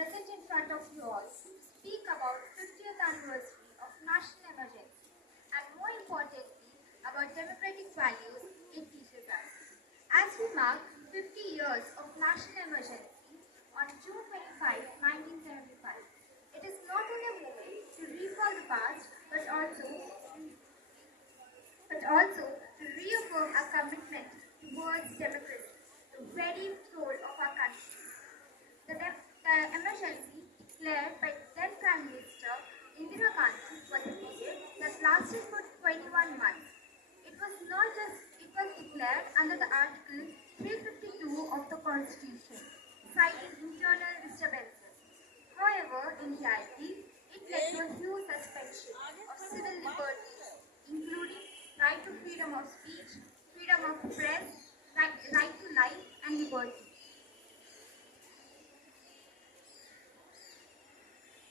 present in front of you all to speak about 50th anniversary of national emergency and more importantly about democratic values it teaches us. As we mark 50 years of national emergency on June 25, 1975, it is not only a moment to recall the past but also to reaffirm our commitment towards democracy, the very soul of our country. The emergency declared by then Prime Minister Indira Gandhi was a period that lasted for 21 months. It was declared under the Article 352 of the Constitution, citing internal disturbances. However, in reality, it led to a huge suspension of civil liberties, including right to freedom of speech, freedom of press, right to life and liberty.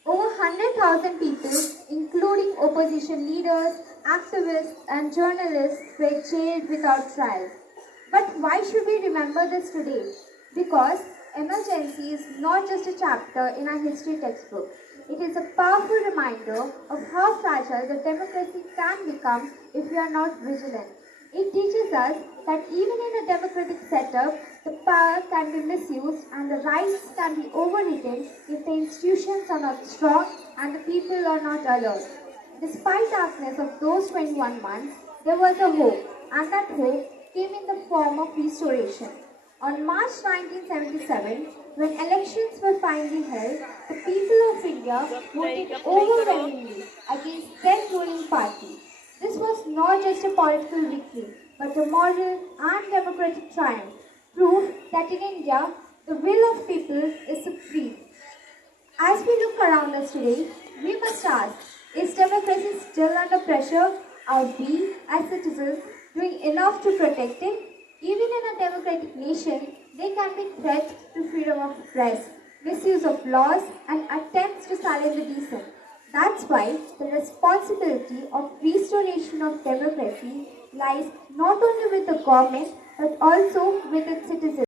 Over 100,000 people, including opposition leaders, activists, and journalists, were jailed without trial. But why should we remember this today? Because emergency is not just a chapter in our history textbook. It is a powerful reminder of how fragile the democracy can become if we are not vigilant. It teaches us that even in a democratic setup, the power can be misused and the rights can be overridden if the institutions are not strong and the people are not alert. Despite darkness of those 21 months, there was a hope, and that hope came in the form of restoration. On March 1977, when elections were finally held, the people of India voted overwhelmingly against then ruling party. This was not just a political victory, but a moral and democratic triumph, proof that in India, the will of people is supreme. As we look around us today, we must ask, is democracy still under pressure? Are we, as citizens, doing enough to protect it? Even in a democratic nation, there can be threats to freedom of press, misuse of laws, and attempts to silence the dissent. That's why the responsibility of restoration of democracy lies not only with the government but also with its citizens.